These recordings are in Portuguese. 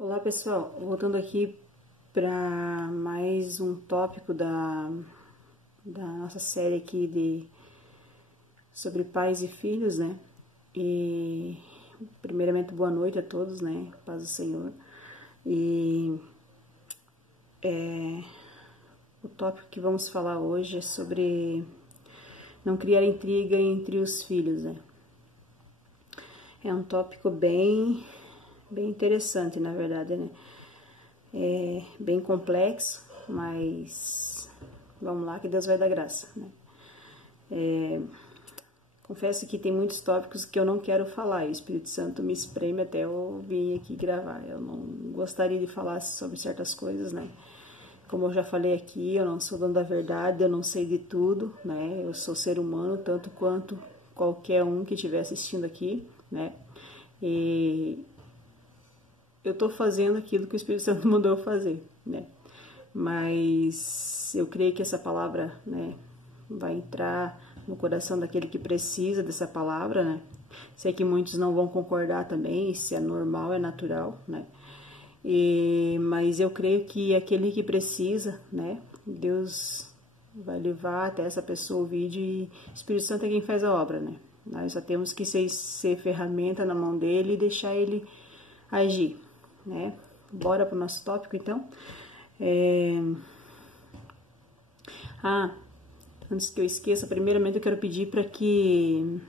Olá pessoal, voltando aqui para mais um tópico da nossa série aqui sobre pais e filhos, né? E primeiramente boa noite a todos, né? Paz do Senhor. E o tópico que vamos falar hoje é sobre não criar intriga entre os filhos, né? É um tópico bem interessante, na verdade, né? É bem complexo, mas vamos lá que Deus vai dar graça, né? Confesso que tem muitos tópicos que eu não quero falar e o Espírito Santo me espreme até eu vir aqui gravar. Eu não gostaria de falar sobre certas coisas, né? Como eu já falei aqui, eu não sou dono da verdade, eu não sei de tudo, né? Eu sou ser humano, tanto quanto qualquer um que estiver assistindo aqui, né? E eu tô fazendo aquilo que o Espírito Santo mandou eu fazer, né? Mas eu creio que essa palavra, né, vai entrar no coração daquele que precisa dessa palavra, né? Sei que muitos não vão concordar também, isso é normal, é natural, né? Mas eu creio que aquele que precisa, né, Deus vai levar até essa pessoa o vídeo e o Espírito Santo é quem faz a obra, né? Nós só temos que ser ferramenta na mão dele e deixar ele agir, né? Bora pro nosso tópico, então. Antes que eu esqueça, primeiramente eu quero pedir para que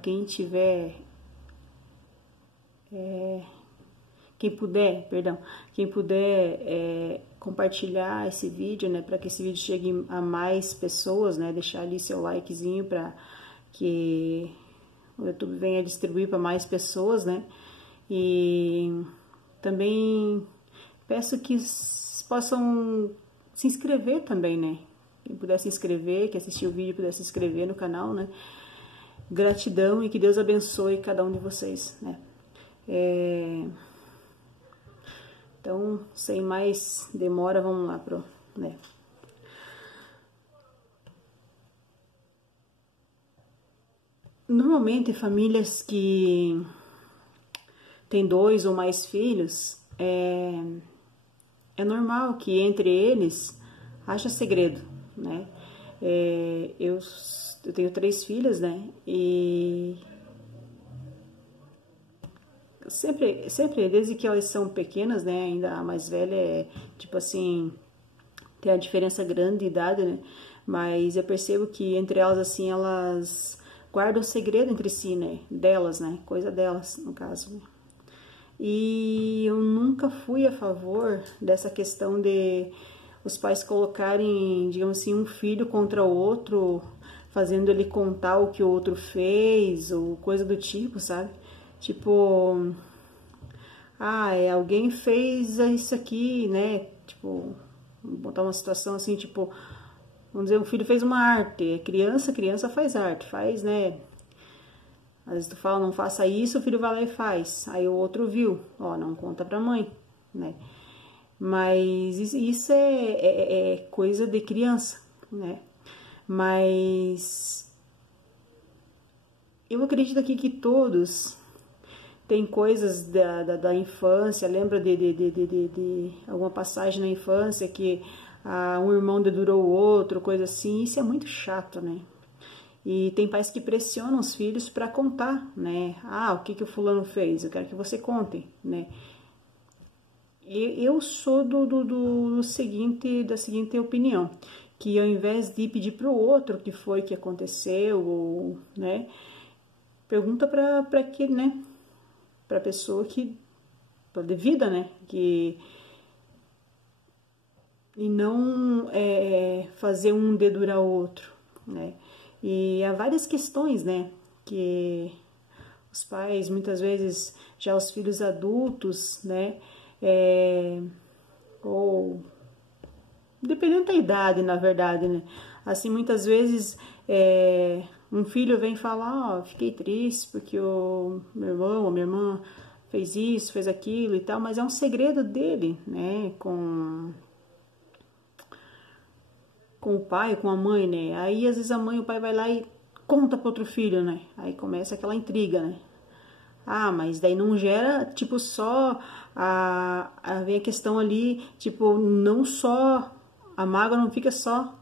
quem tiver, quem puder compartilhar esse vídeo, né, para que esse vídeo chegue a mais pessoas, né, deixar ali seu likezinho para que o YouTube venha distribuir para mais pessoas, né, e também peço que possam se inscrever também, né, quem puder se inscrever, que assistiu o vídeo puder se inscrever no canal, né, gratidão e que Deus abençoe cada um de vocês, né. Então, sem mais demora, vamos lá pro, né. Normalmente, famílias que têm 2 ou mais filhos, é normal que entre eles haja segredo, né. Eu tenho 3 filhas, né, e sempre, desde que elas são pequenas, né, ainda a mais velha é, tipo assim, tem a diferença grande de idade, né, mas eu percebo que entre elas, assim, elas guardam segredo entre si, né, delas, né, coisa delas, no caso, né. E eu nunca fui a favor dessa questão de os pais colocarem, digamos assim, um filho contra o outro, fazendo ele contar o que o outro fez, ou coisa do tipo, sabe? Tipo, alguém fez isso aqui, né? Tipo, vou botar uma situação assim, tipo, vamos dizer, um filho fez uma arte, criança faz arte, faz, né? Às vezes tu fala, não faça isso, o filho vai lá e faz. Aí o outro viu, ó, não conta pra mãe, né? Mas isso é coisa de criança, né? Mas eu acredito aqui que todos têm coisas da infância. Lembra de alguma passagem na infância que um irmão dedurou o outro, coisa assim. Isso é muito chato, né? E tem pais que pressionam os filhos para contar, né? O que o fulano fez? Eu quero que você conte, né? Eu sou da seguinte opinião, que ao invés de pedir para o outro o que foi que aconteceu, ou, né, pergunta para aquele, né, para a pessoa que de vida, né, que e não fazer um dedurar o outro, né. E há várias questões, né, que os pais, muitas vezes, já os filhos adultos, né, ou dependendo da idade, na verdade, né, assim, muitas vezes um filho vem falar, fiquei triste porque o meu irmão ou minha irmã fez isso, fez aquilo e tal, mas é um segredo dele, né, com o pai, com a mãe, né, aí às vezes a mãe e o pai vai lá e conta para outro filho, né, aí começa aquela intriga, né. Ah, mas daí não gera, tipo, só vem a questão ali, tipo, não só, a mágoa não fica só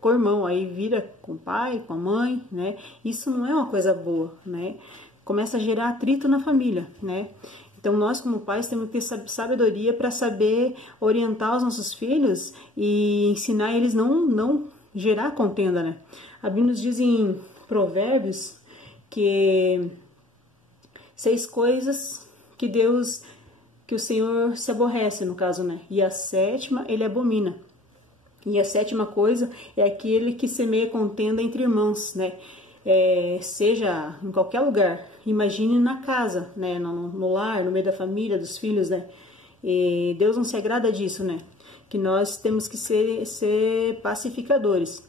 com o irmão, aí vira com o pai, com a mãe, né? Isso não é uma coisa boa, né? Começa a gerar atrito na família, né? Então nós como pais temos que ter sabedoria para saber orientar os nossos filhos e ensinar eles não gerar contenda, né? A Bíblia nos diz em Provérbios que 6 coisas que o Senhor se aborrece, no caso, né? E a 7ª ele abomina. E a 7ª coisa é aquele que semeia contenda entre irmãos, né? Seja em qualquer lugar, imagine na casa, né? No lar, no meio da família, dos filhos, né? E Deus não se agrada disso, né? Que nós temos que ser pacificadores.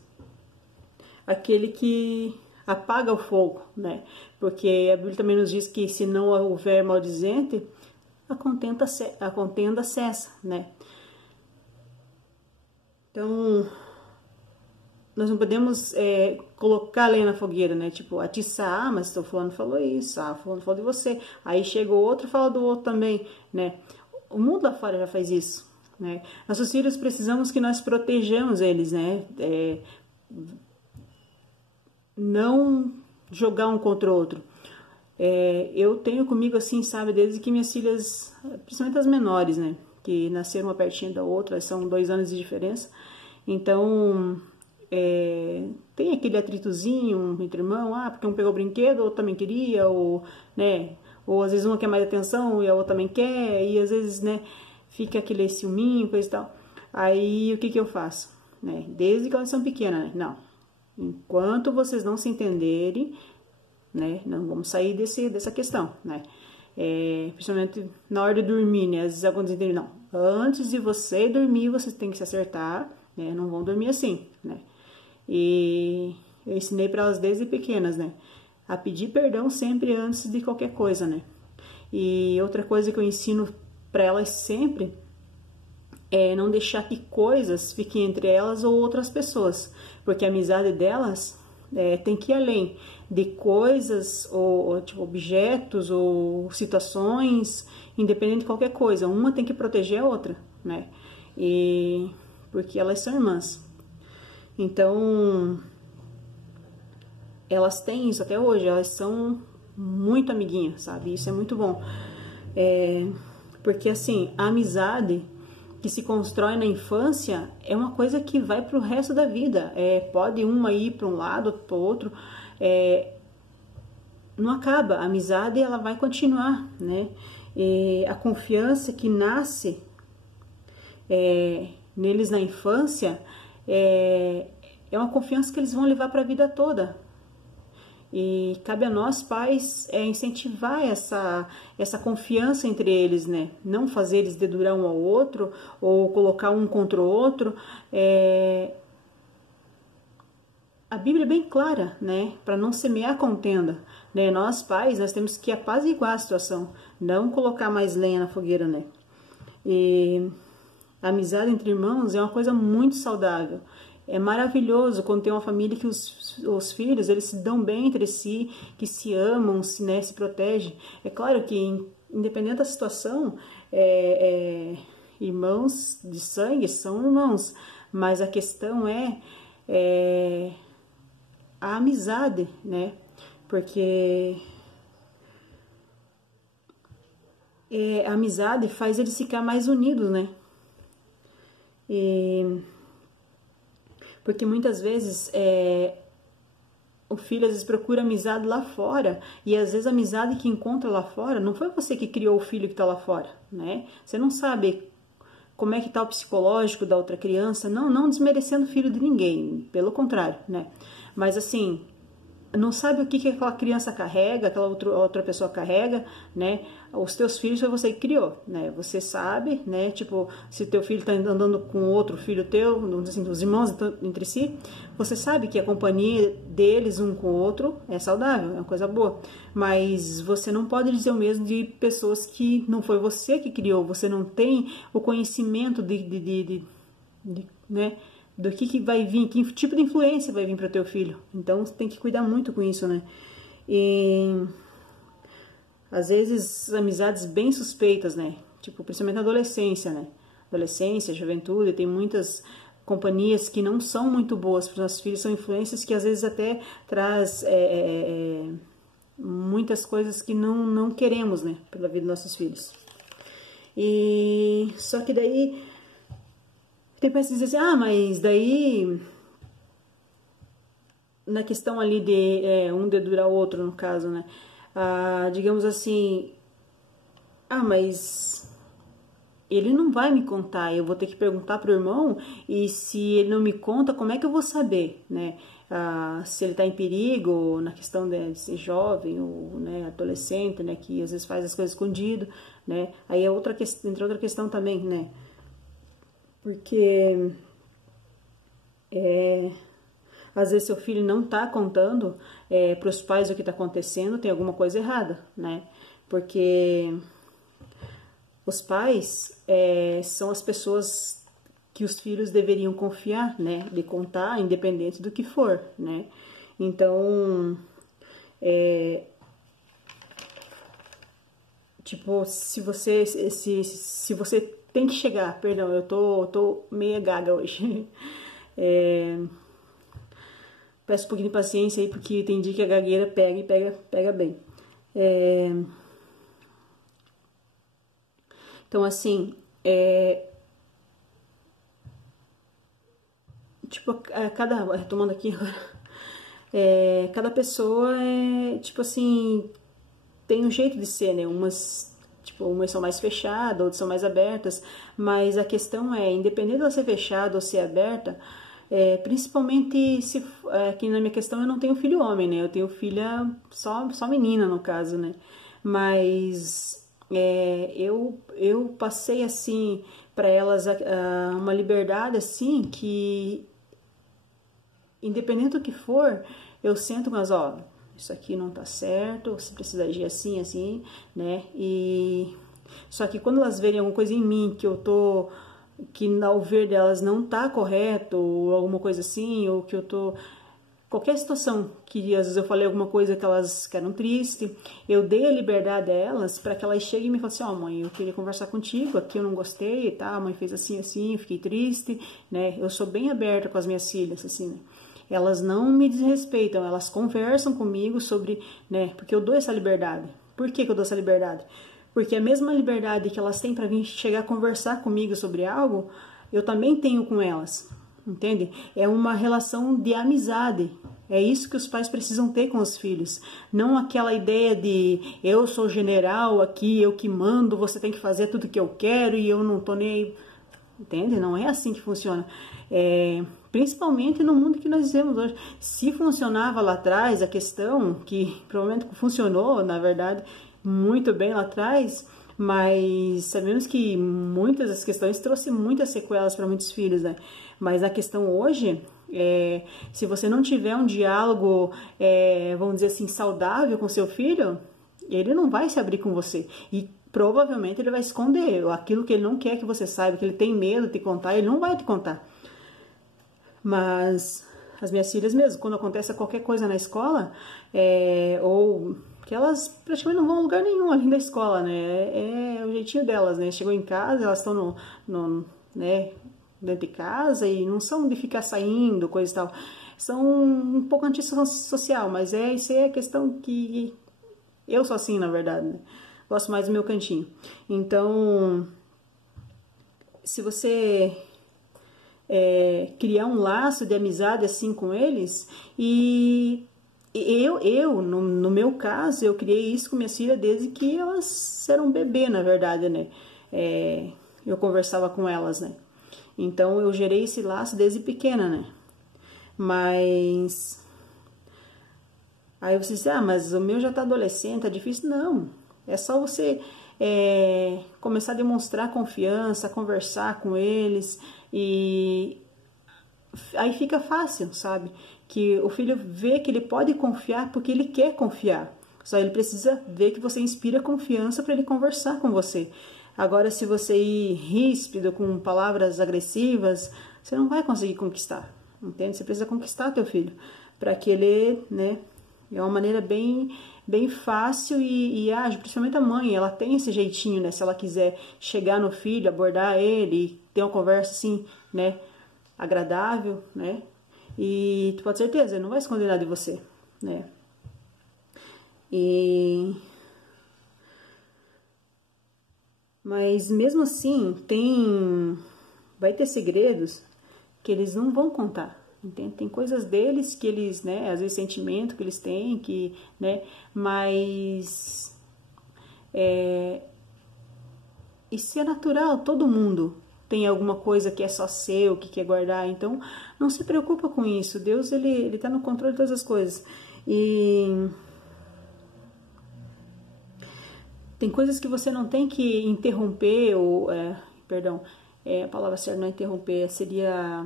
Aquele que apaga o fogo, né? Porque a Bíblia também nos diz que se não houver maldizente, a contenda cessa, né? Então, nós não podemos colocar a lenha na fogueira, né? Tipo, atiçar, mas o fulano falou isso, fulano falou de você. Aí chega o outro e fala do outro também, né? O mundo lá fora já faz isso, né? Nossos filhos precisamos que nós protejamos eles, né? Não jogar um contra o outro. Eu tenho comigo assim, sabe, desde que minhas filhas, principalmente as menores, né? Que nasceram uma pertinho da outra, são 2 anos de diferença. Então, tem aquele atritozinho entre irmão, porque um pegou o brinquedo, o outro também queria, ou, né, ou às vezes uma quer mais atenção e a outra também quer, e às vezes, né, fica aquele ciúminho, coisa e tal. Aí, o que eu faço? Né? Desde que elas são pequenas, né? Não. Enquanto vocês não se entenderem, né, não vamos sair dessa questão, né? Principalmente na hora de dormir, né? Às vezes acontece, não. Antes de você dormir, vocês têm que se acertar, né? Não vão dormir assim, né? E eu ensinei para elas desde pequenas, né? A pedir perdão sempre antes de qualquer coisa, né? E outra coisa que eu ensino para elas sempre é não deixar que coisas fiquem entre elas ou outras pessoas, porque a amizade delas tem que ir além de coisas ou tipo, objetos ou situações, independente de qualquer coisa. Uma tem que proteger a outra, né? E porque elas são irmãs. Então, elas têm isso até hoje, elas são muito amiguinhas, sabe? Isso é muito bom. Porque assim, a amizade que se constrói na infância é uma coisa que vai para o resto da vida. Pode uma ir para um lado, para o outro. Não acaba. A amizade ela vai continuar, né? A confiança que nasce neles na infância é uma confiança que eles vão levar para a vida toda. E cabe a nós, pais, incentivar essa confiança entre eles, né? Não fazer eles dedurar um ao outro ou colocar um contra o outro. A Bíblia é bem clara, né? Para não semear contenda, né? Nós, pais, nós temos que apaziguar a situação, não colocar mais lenha na fogueira, né? E a amizade entre irmãos é uma coisa muito saudável. É maravilhoso quando tem uma família que os filhos eles se dão bem entre si, que se amam, se protegem. É claro que, independente da situação, irmãos de sangue são irmãos, mas a questão é a amizade, né? Porque a amizade faz eles ficar mais unidos, né? Porque muitas vezes o filho às vezes procura amizade lá fora e às vezes a amizade que encontra lá fora não foi você que criou o filho que está lá fora, né? Você não sabe como é que está o psicológico da outra criança, não desmerecendo o filho de ninguém, pelo contrário, né? Mas assim, não sabe o que aquela criança carrega, aquela outra pessoa carrega, né? Os teus filhos foi você que criou, né? Você sabe, né? Tipo, se teu filho está andando com outro filho teu, assim, os irmãos entre si, você sabe que a companhia deles um com o outro é saudável, é uma coisa boa. Mas você não pode dizer o mesmo de pessoas que não foi você que criou, você não tem o conhecimento né? Do que vai vir, que tipo de influência vai vir para o teu filho. Então, você tem que cuidar muito com isso, né? E às vezes amizades bem suspeitas, né? Tipo, principalmente na adolescência, né? Adolescência, juventude, tem muitas companhias que não são muito boas para os nossos filhos, são influências que às vezes até traz muitas coisas que não queremos, né, pela vida dos nossos filhos. E só que daí tem pessoas que dizem assim, mas daí na questão ali de um dedurar o outro, no caso, né, digamos assim, mas ele não vai me contar, eu vou ter que perguntar pro irmão, e se ele não me conta, como é que eu vou saber, né? Se ele está em perigo, na questão de ser jovem ou, né, adolescente, né, que às vezes faz as coisas escondido, né? Aí é outra questão, entra outra questão também, né? Porque às vezes seu filho não está contando para os pais o que está acontecendo, tem alguma coisa errada, né? Porque os pais são as pessoas que os filhos deveriam confiar, né? De contar, independente do que for, né? Então, tipo, se você tem que chegar, perdão, eu tô meia gaga hoje. Peço um pouquinho de paciência aí, porque tem dia que a gagueira pega e pega bem. Então, assim, tipo, retomando aqui agora, cada pessoa tipo assim, tem um jeito de ser, né? Umas são mais fechadas, outras são mais abertas, mas a questão independente de ela ser fechada ou ser aberta, principalmente se aqui na minha questão eu não tenho filho homem, né? Eu tenho filha só menina, no caso, né? Mas eu passei assim para elas uma liberdade assim que, independente do que for, eu sento com elas, isso aqui não tá certo, você precisa agir assim, assim, né? E só que quando elas verem alguma coisa em mim que ao ver delas não tá correto, ou alguma coisa assim, ou que eu tô qualquer situação que às vezes eu falei alguma coisa que elas ficaram tristes, eu dei a liberdade a elas para que elas cheguem e me falem assim, mãe, eu queria conversar contigo, aqui eu não gostei, tá? A mãe fez assim, assim, eu fiquei triste, né? Eu sou bem aberta com as minhas filhas, assim, né? Elas não me desrespeitam, elas conversam comigo sobre, né? Porque eu dou essa liberdade. Por que eu dou essa liberdade? Porque a mesma liberdade que elas têm para vir chegar a conversar comigo sobre algo, eu também tenho com elas. Entende? É uma relação de amizade. É isso que os pais precisam ter com os filhos. Não aquela ideia de eu sou general aqui, eu que mando, você tem que fazer tudo que eu quero e eu não tô nem aí. Entende? Não é assim que funciona. Principalmente no mundo que nós vivemos hoje. Se funcionava lá atrás, a questão, que provavelmente funcionou, na verdade, muito bem lá atrás, mas sabemos que muitas das questões trouxe muitas sequelas para muitos filhos, né? Mas a questão hoje, se você não tiver um diálogo, vamos dizer assim, saudável com seu filho, ele não vai se abrir com você. E provavelmente ele vai esconder aquilo que ele não quer que você saiba, que ele tem medo de te contar, ele não vai te contar. Mas as minhas filhas mesmo, quando acontece qualquer coisa na escola, ou que elas praticamente não vão a lugar nenhum além da escola, né? É o jeitinho delas, né? Chegou em casa, elas estão né, dentro de casa e não são de ficar saindo, coisa e tal. São um pouco antissocial, mas isso é a questão que eu sou assim, na verdade, né? Gosto mais do meu cantinho. Então, se você criar um laço de amizade assim com eles, e no meu caso, eu criei isso com minhas filhas desde que elas eram bebê, na verdade, né? Eu conversava com elas, né? Então, eu gerei esse laço desde pequena, né? Mas aí você diz, mas o meu já tá adolescente, tá difícil. Não, é só você começar a demonstrar confiança, conversar com eles, e aí fica fácil, sabe? Que o filho vê que ele pode confiar porque ele quer confiar. Só ele precisa ver que você inspira confiança para ele conversar com você. Agora, se você ir ríspido, com palavras agressivas, você não vai conseguir conquistar, entende? Você precisa conquistar teu filho para que ele, né? É uma maneira bem bem fácil e ágil, principalmente a mãe, ela tem esse jeitinho, né? Se ela quiser chegar no filho, abordar ele, ter uma conversa assim, né? Agradável, né? E tu pode ter certeza, ele não vai esconder nada de você, né? Mas mesmo assim, vai ter segredos que eles não vão contar, entende? Tem coisas deles que eles, né, às vezes sentimento que eles têm, que, né, mas isso é natural, todo mundo tem alguma coisa que é só seu, que quer guardar, então não se preocupa com isso, Deus, ele tá no controle de todas as coisas, e tem coisas que você não tem que interromper, ou, perdão, a palavra certa não é interromper, seria,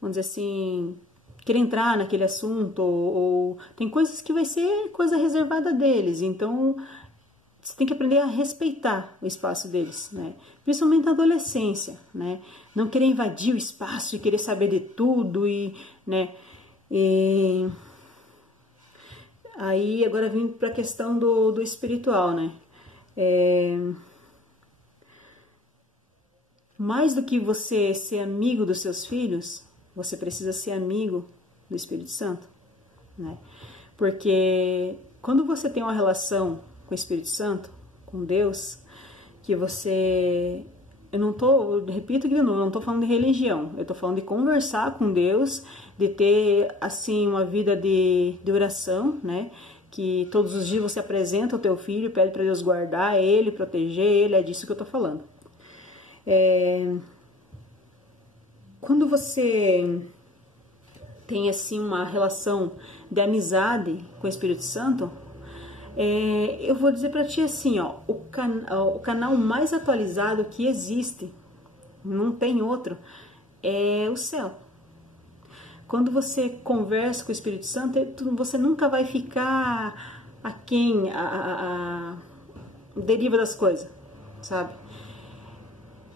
vamos dizer assim, querer entrar naquele assunto, ou tem coisas que vai ser coisa reservada deles, então você tem que aprender a respeitar o espaço deles, né? Principalmente na adolescência, né? Não querer invadir o espaço e querer saber de tudo, né? Aí agora vim para a questão do espiritual, né? Mais do que você ser amigo dos seus filhos, você precisa ser amigo do Espírito Santo, né? Porque quando você tem uma relação com o Espírito Santo, com Deus, que você... eu repito que de novo, eu não estou falando de religião, eu estou falando de conversar com Deus, de ter, assim, uma vida de oração, né? Que todos os dias você apresenta o teu filho, pede para Deus guardar ele, proteger ele, é disso que eu estou falando. Quando você tem, assim, uma relação de amizade com o Espírito Santo, eu vou dizer para ti assim, ó, o canal mais atualizado que existe, não tem outro, é o céu. Quando você conversa com o Espírito Santo, você nunca vai ficar aquém a deriva das coisas, sabe?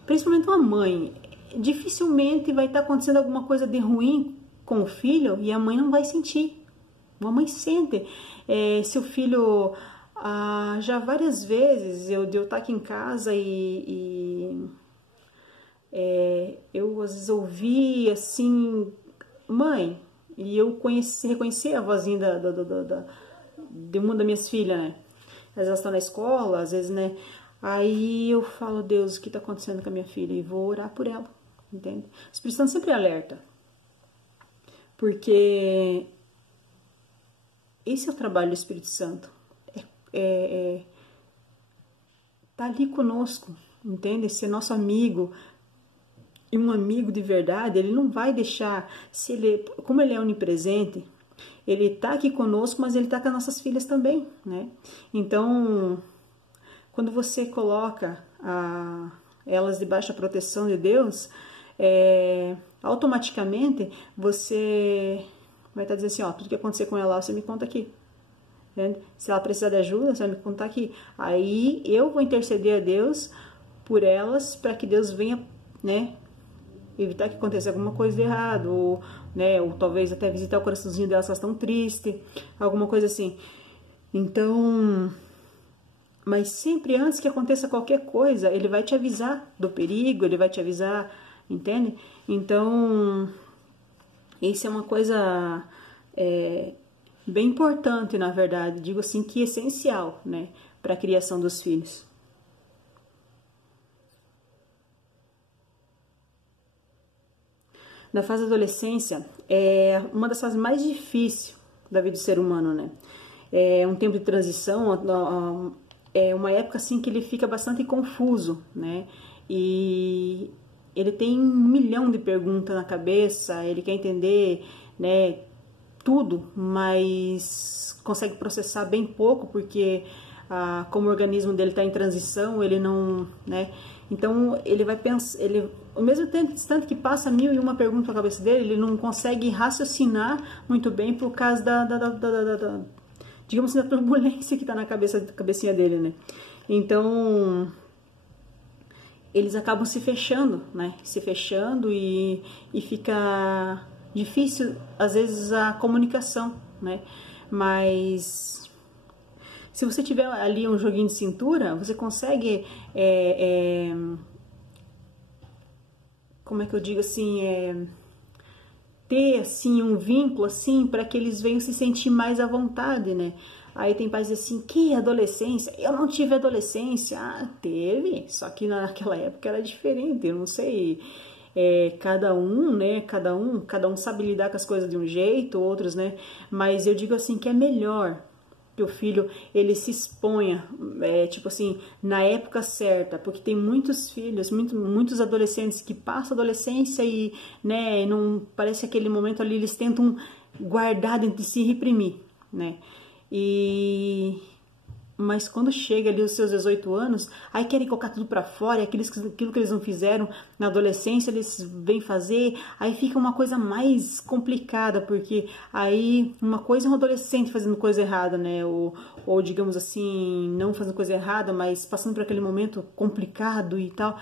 Principalmente uma mãe, dificilmente vai estar acontecendo alguma coisa de ruim com o filho e a mãe não vai sentir. Uma mãe sente. Se o filho, já várias vezes eu estar aqui em casa eu às vezes ouvi assim, mãe, e eu reconheci a vozinha de uma das minhas filhas, né? Às vezes elas estão na escola, às vezes, né? Aí eu falo, Deus, o que está acontecendo com a minha filha? E vou orar por ela, entende? O Espírito Santo sempre alerta, porque esse é o trabalho do Espírito Santo. Tá ali conosco, entende? Ser nosso amigo. E um amigo de verdade, ele não vai deixar, como ele é onipresente, ele tá aqui conosco, mas ele tá com as nossas filhas também, né? Então, quando você coloca elas debaixo da proteção de Deus, automaticamente você vai estar dizendo assim, ó, tudo que acontecer com ela, você me conta aqui. Entende? Se ela precisar de ajuda, você vai me contar aqui. Aí eu vou interceder a Deus por elas, para que Deus venha, né, evitar que aconteça alguma coisa de errado, ou, né, ou talvez até visitar o coraçãozinho delas, elas estão tristes, alguma coisa assim. Então, mas sempre antes que aconteça qualquer coisa, ele vai te avisar do perigo, ele vai te avisar, entende? Então, isso é uma coisa bem importante, na verdade, digo assim, que essencial, né, para a criação dos filhos. Na fase da adolescência, é uma das fases mais difíceis da vida do ser humano, né? É um tempo de transição, é uma época assim que ele fica bastante confuso, né? E ele tem 1 milhão de perguntas na cabeça, ele quer entender, né, tudo, mas consegue processar bem pouco, porque como o organismo dele está em transição, ele não, né? Então ele vai pensar, ao mesmo instante que passa 1001 perguntas na cabeça dele, ele não consegue raciocinar muito bem por causa digamos assim, da turbulência que está na cabecinha dele, né? Então eles acabam se fechando, né? Se fechando e fica difícil às vezes a comunicação, né? Mas se você tiver ali um joguinho de cintura, você consegue, como é que eu digo assim, ter assim um vínculo assim para que eles venham se sentir mais à vontade, né? Aí tem pais assim, que adolescência? Eu não tive adolescência. Ah, teve, só que naquela época era diferente, eu não sei. Cada um, né? Cada um sabe lidar com as coisas de um jeito, outros, né? Mas eu digo assim que é melhor que o filho ele se exponha, tipo assim, na época certa, porque tem muitos filhos, muitos adolescentes que passam a adolescência e, né, não parece aquele momento ali eles tentam guardar dentro de si e reprimir, né? Mas quando chega ali os seus 18 anos, aí querem colocar tudo pra fora, aquilo que eles não fizeram na adolescência, eles vêm fazer, aí fica uma coisa mais complicada, porque aí uma coisa é um adolescente fazendo coisa errada, né, ou digamos assim, não fazendo coisa errada, mas passando por aquele momento complicado e tal.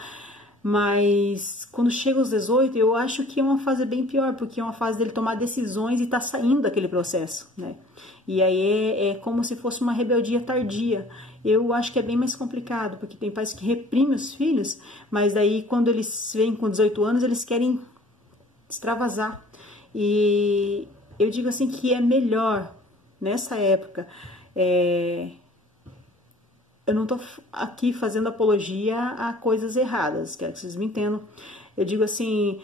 Mas quando chega aos 18, eu acho que é uma fase bem pior, porque é uma fase dele tomar decisões e tá saindo daquele processo, né? E aí é como se fosse uma rebeldia tardia. Eu acho que é bem mais complicado, porque tem pais que reprimem os filhos, mas daí quando eles vêm com 18 anos, eles querem extravasar. E eu digo assim que é melhor, nessa época, eu não tô aqui fazendo apologia a coisas erradas, quero que vocês me entendam. Eu digo assim,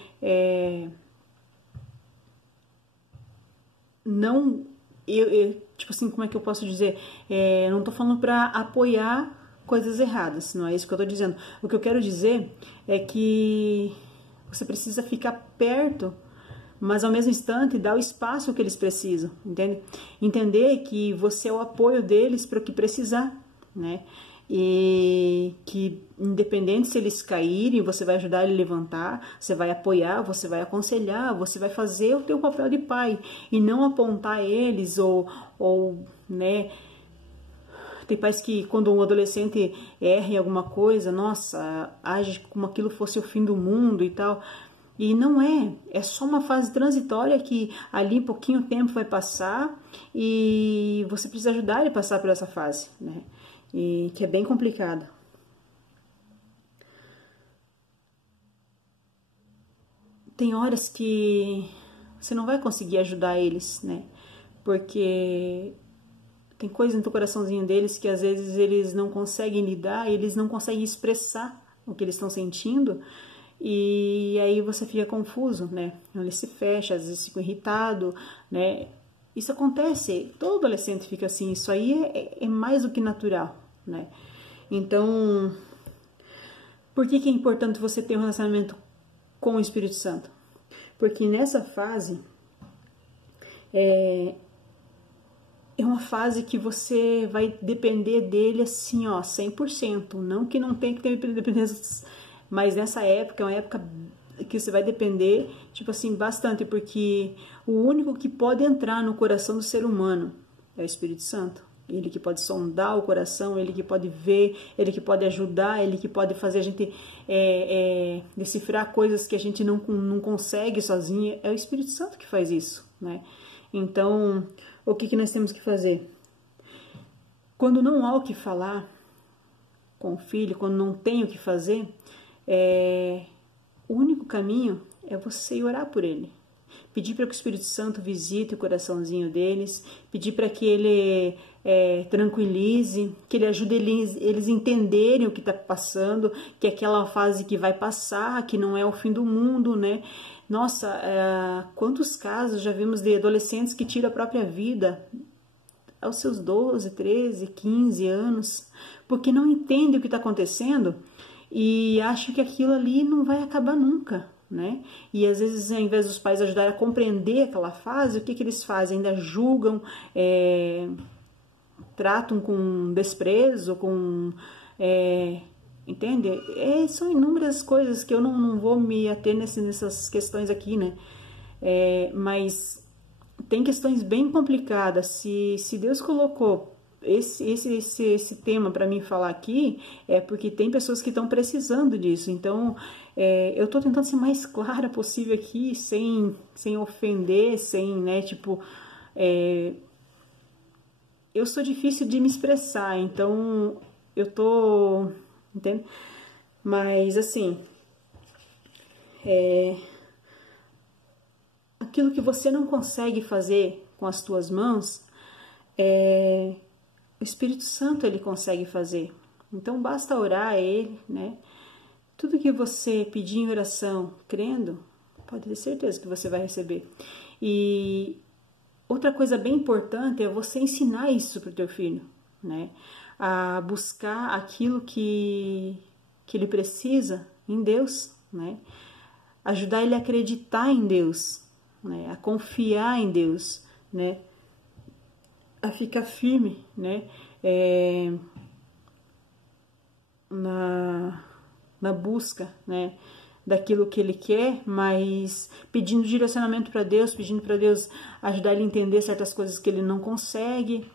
não, tipo assim, como é que eu posso dizer? Eu não tô falando para apoiar coisas erradas, não é isso que eu tô dizendo. O que eu quero dizer é que você precisa ficar perto, mas ao mesmo instante dar o espaço que eles precisam, entende? Entender que você é o apoio deles para o que precisar, né? E que independente se eles caírem, você vai ajudar ele a levantar, você vai apoiar, você vai aconselhar, você vai fazer o teu papel de pai e não apontar eles ou né? Tem pais que quando um adolescente erra em alguma coisa, nossa, age como aquilo fosse o fim do mundo e tal. E não é só uma fase transitória que ali pouquinho tempo vai passar e você precisa ajudar ele a passar por essa fase, né? E que é bem complicado. Tem horas que você não vai conseguir ajudar eles, né? Porque tem coisa no teu coraçãozinho deles que às vezes eles não conseguem lidar, eles não conseguem expressar o que eles estão sentindo. E aí você fica confuso, né? Ele se fecha, às vezes fica irritado, né? Isso acontece, todo adolescente fica assim, isso aí é mais do que natural, né? Então, por que é importante você ter um relacionamento com o Espírito Santo? Porque nessa fase, é uma fase que você vai depender dele assim, ó, 100%. Não que não tenha que ter dependência, mas nessa época é uma época que você vai depender, tipo assim, bastante, porque o único que pode entrar no coração do ser humano é o Espírito Santo. Ele que pode sondar o coração, ele que pode ver, ele que pode ajudar, ele que pode fazer a gente decifrar coisas que a gente não consegue sozinho. É o Espírito Santo que faz isso, né? Então, o que nós temos que fazer? Quando não há o que falar com o filho, quando não tem o que fazer, o único caminho é você ir orar por ele. Pedir para que o Espírito Santo visite o coraçãozinho deles, pedir para que ele tranquilize, que ele ajude eles entenderem o que está passando, que é aquela fase que vai passar, que não é o fim do mundo, né? Nossa, quantos casos já vimos de adolescentes que tiram a própria vida aos seus 12, 13, 15 anos, porque não entendem o que está acontecendo e acham que aquilo ali não vai acabar nunca, né? E às vezes, ao invés dos pais ajudarem a compreender aquela fase, o que eles fazem? Ainda julgam, tratam com desprezo, entende? São inúmeras coisas que eu não vou me ater nessas questões aqui, né? Mas tem questões bem complicadas. Se Deus colocou esse tema para mim falar aqui, é porque tem pessoas que estão precisando disso. Então, eu estou tentando ser mais clara possível aqui, sem ofender, sem, né, tipo... eu sou difícil de me expressar, então eu tô, entende? Mas assim, aquilo que você não consegue fazer com as tuas mãos, o Espírito Santo ele consegue fazer. Então basta orar a ele, né? Tudo que você pedir em oração, crendo, pode ter certeza que você vai receber. E outra coisa bem importante é você ensinar isso para o teu filho, né? A buscar aquilo que ele precisa em Deus, né? Ajudar ele a acreditar em Deus, né? A confiar em Deus, né? A ficar firme, né? Na busca, né, daquilo que ele quer, mas pedindo direcionamento para Deus, pedindo para Deus ajudar ele a entender certas coisas que ele não consegue.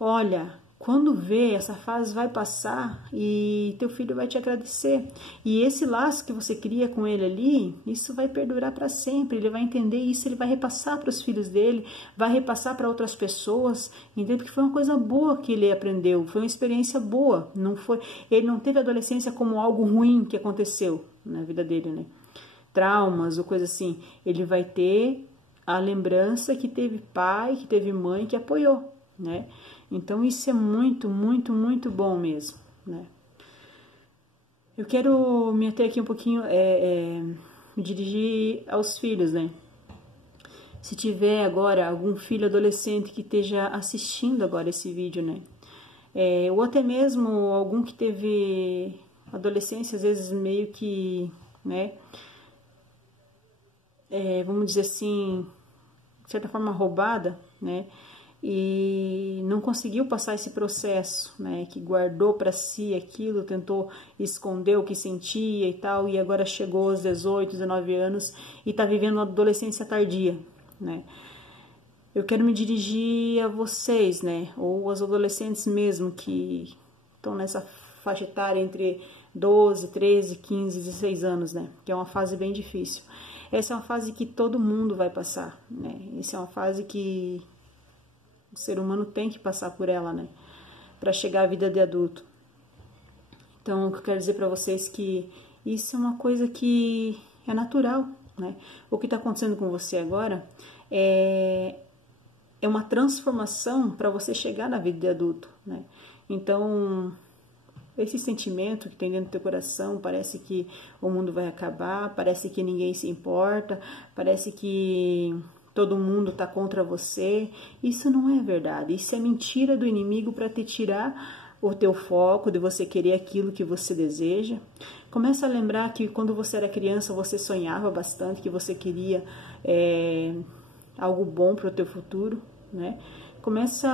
Olha, quando vê, essa fase vai passar e teu filho vai te agradecer. E esse laço que você cria com ele ali, isso vai perdurar para sempre. Ele vai entender isso, ele vai repassar para os filhos dele, vai repassar para outras pessoas, entende? Porque foi uma coisa boa que ele aprendeu, foi uma experiência boa. Não foi, ele não teve a adolescência como algo ruim que aconteceu na vida dele, né? Traumas ou coisa assim. Ele vai ter a lembrança que teve pai, que teve mãe que apoiou, né? Então isso é muito, muito, muito bom mesmo, né? Eu quero me ater aqui um pouquinho, me dirigir aos filhos, né? Se tiver agora algum filho adolescente que esteja assistindo agora esse vídeo, né? Ou até mesmo algum que teve adolescência, às vezes meio que, né? Vamos dizer assim, de certa forma roubada, né? E não conseguiu passar esse processo, né, que guardou para si aquilo, tentou esconder o que sentia e tal, e agora chegou aos 18, 19 anos e está vivendo uma adolescência tardia, né. Eu quero me dirigir a vocês, né, ou aos adolescentes mesmo que estão nessa faixa etária entre 12, 13, 15, 16 anos, né, que é uma fase bem difícil. Essa é uma fase que todo mundo vai passar, né, essa é uma fase que o ser humano tem que passar por ela, né? Para chegar à vida de adulto. Então, o que eu quero dizer para vocês é que isso é uma coisa que é natural, né? O que está acontecendo com você agora é uma transformação para você chegar na vida de adulto, né? Então, esse sentimento que tem dentro do teu coração, parece que o mundo vai acabar, parece que ninguém se importa, parece que todo mundo está contra você. Isso não é verdade. Isso é mentira do inimigo para te tirar o teu foco de você querer aquilo que você deseja. Começa a lembrar que quando você era criança você sonhava bastante, que você queria algo bom para o teu futuro, né? Começa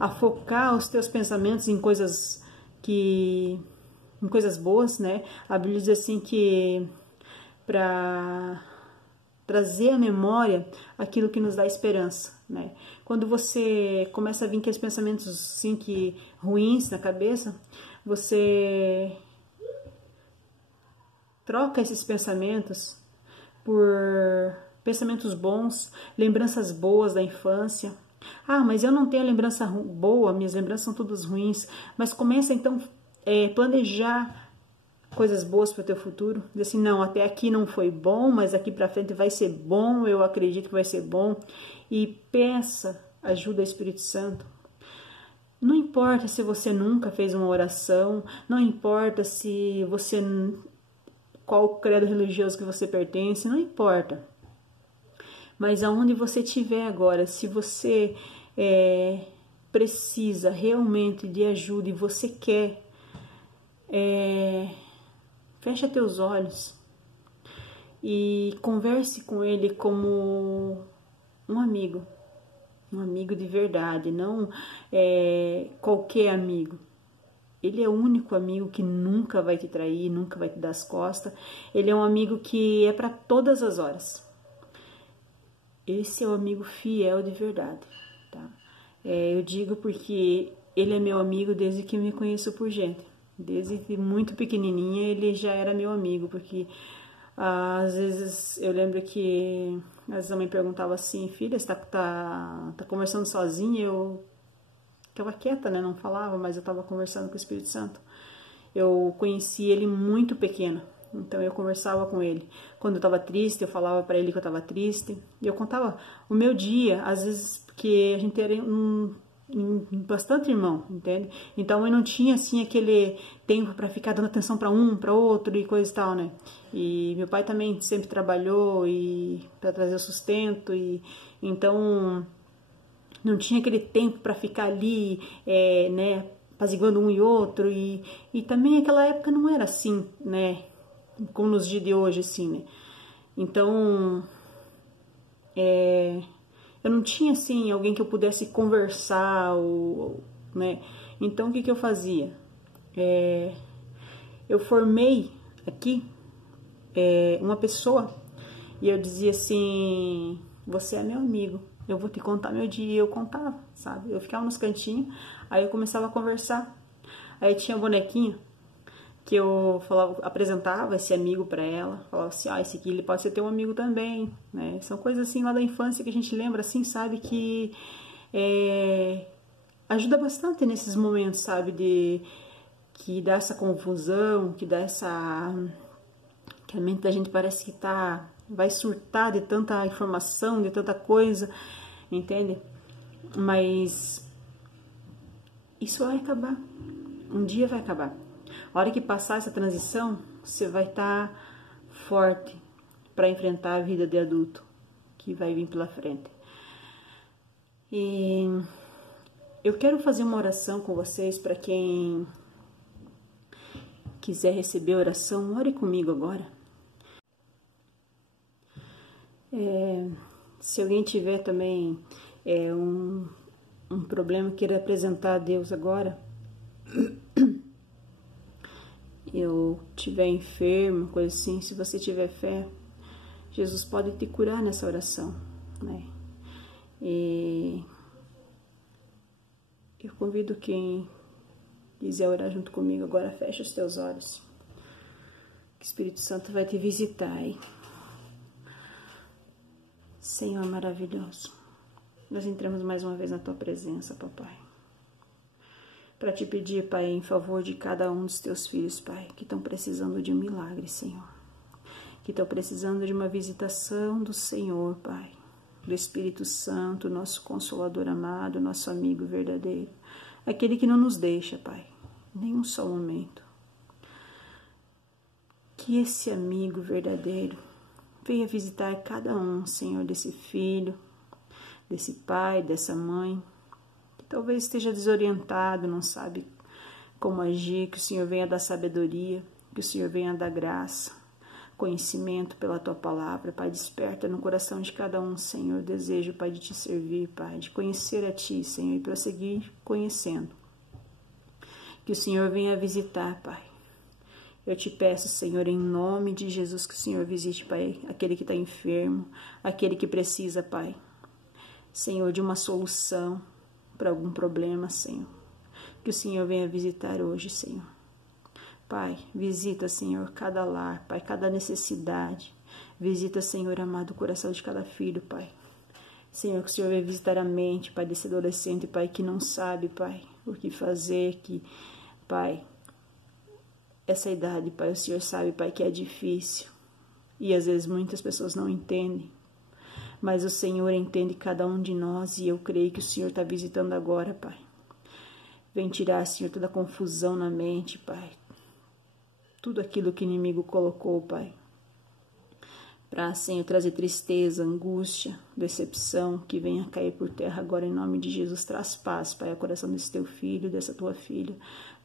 a focar os teus pensamentos em coisas boas, né? A Bíblia diz assim que para trazer à memória aquilo que nos dá esperança, né? Quando você começa a vir aqueles pensamentos assim, que ruins na cabeça, você troca esses pensamentos por pensamentos bons, lembranças boas da infância. Ah, mas eu não tenho lembrança boa, minhas lembranças são todas ruins. Mas começa então planejar coisas boas para o teu futuro. Diz assim, não, até aqui não foi bom, mas aqui para frente vai ser bom, eu acredito que vai ser bom. E peça ajuda ao Espírito Santo. Não importa se você nunca fez uma oração, não importa se você qual credo religioso que você pertence, não importa. Mas aonde você estiver agora, se você precisa realmente de ajuda e você quer, fecha teus olhos e converse com ele como um amigo de verdade, não qualquer amigo. Ele é o único amigo que nunca vai te trair, nunca vai te dar as costas. Ele é um amigo que é para todas as horas. Esse é o amigo fiel de verdade, tá? Eu digo porque ele é meu amigo desde que eu me conheço por gente. Desde muito pequenininha ele já era meu amigo, porque às vezes eu lembro que Às vezes a mãe perguntava assim, filha, você tá conversando sozinha? Eu ficava quieta, né? Não falava, mas eu estava conversando com o Espírito Santo. Eu conheci ele muito pequeno, então eu conversava com ele. Quando eu estava triste, eu falava para ele que eu estava triste. E eu contava o meu dia, às vezes, porque a gente era bastante irmão, entende? Então eu não tinha assim aquele tempo para ficar dando atenção para um, para outro e coisa e tal, né? E meu pai também sempre trabalhou e para trazer sustento e então não tinha aquele tempo para ficar ali, né? Apaziguando um e outro e também aquela época não era assim, né? Como nos dias de hoje, assim, né? Então eu não tinha assim alguém que eu pudesse conversar, né? Então o que eu fazia? Eu formei aqui uma pessoa e eu dizia assim: você é meu amigo, eu vou te contar meu dia. E eu contava, sabe? Eu ficava nos cantinhos, aí eu começava a conversar. Aí tinha um bonequinho que eu falava, apresentava esse amigo para ela, falava assim: esse aqui ele pode ser teu amigo também, né? São coisas assim lá da infância que a gente lembra, assim, sabe, que ajuda bastante nesses momentos, sabe, que dá essa confusão, que dá essa, que a mente da gente parece que vai surtar de tanta informação, de tanta coisa, entende? Mas isso vai acabar, um dia vai acabar. A hora que passar essa transição, você vai estar forte para enfrentar a vida de adulto que vai vir pela frente. E eu quero fazer uma oração com vocês. Para quem quiser receber oração, ore comigo agora. Se alguém tiver também um problema, queira apresentar a Deus agora, eu estiver enfermo, coisa assim, se você tiver fé, Jesus pode te curar nessa oração, né? E eu convido quem quiser orar junto comigo agora, fecha os teus olhos. Que o Espírito Santo vai te visitar aí. Senhor maravilhoso, nós entramos mais uma vez na tua presença, papai, para te pedir, Pai, em favor de cada um dos teus filhos, Pai, que estão precisando de um milagre, Senhor. Que estão precisando de uma visitação do Senhor, Pai. Do Espírito Santo, nosso Consolador amado, nosso amigo verdadeiro. Aquele que não nos deixa, Pai, nem um só momento. Que esse amigo verdadeiro venha visitar cada um, Senhor, desse filho, desse pai, dessa mãe, talvez esteja desorientado, não sabe como agir, que o Senhor venha dar sabedoria, que o Senhor venha dar graça, conhecimento pela Tua Palavra. Pai, desperta no coração de cada um, Senhor, desejo, Pai, de Te servir, Pai, de conhecer a Ti, Senhor, e prosseguir conhecendo. Que o Senhor venha visitar, Pai. Eu te peço, Senhor, em nome de Jesus, que o Senhor visite, Pai, aquele que está enfermo, aquele que precisa, Pai, Senhor, de uma solução para algum problema, Senhor. Que o Senhor venha visitar hoje, Senhor. Pai, visita, Senhor, cada lar, Pai, cada necessidade. Visita, Senhor, amado, o coração de cada filho, Pai. Senhor, que o Senhor venha visitar a mente, Pai, desse adolescente, Pai, que não sabe, Pai, o que fazer, que, Pai, essa idade, Pai, o Senhor sabe, Pai, que é difícil. E às vezes muitas pessoas não entendem. Mas o Senhor entende cada um de nós e eu creio que o Senhor está visitando agora, Pai. Vem tirar, Senhor, toda a confusão na mente, Pai. Tudo aquilo que o inimigo colocou, Pai. Para, Senhor, trazer tristeza, angústia, decepção, que venha cair por terra agora em nome de Jesus. Traz paz, Pai, ao coração desse teu filho, dessa tua filha.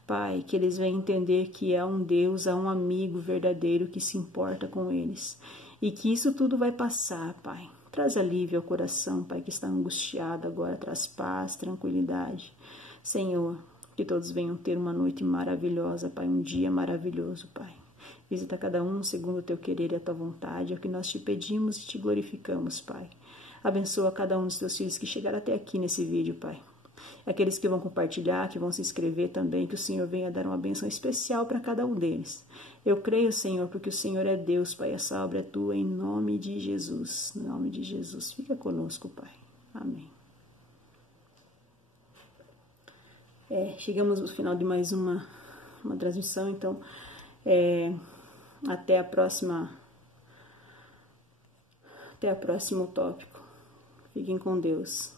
Pai, que eles venham entender que há um Deus, há um amigo verdadeiro que se importa com eles. E que isso tudo vai passar, Pai. Traz alívio ao coração, Pai, que está angustiado agora. Traz paz, tranquilidade. Senhor, que todos venham ter uma noite maravilhosa, Pai, um dia maravilhoso, Pai. Visita cada um segundo o teu querer e a tua vontade. É o que nós te pedimos e te glorificamos, Pai. Abençoa cada um dos teus filhos que chegaram até aqui nesse vídeo, Pai. Aqueles que vão compartilhar, que vão se inscrever também, que o Senhor venha dar uma bênção especial para cada um deles. Eu creio, Senhor, porque o Senhor é Deus, Pai, essa obra é tua, em nome de Jesus. Em nome de Jesus. Fica conosco, Pai. Amém. Chegamos ao final de mais uma transmissão, então até o próximo tópico. Fiquem com Deus.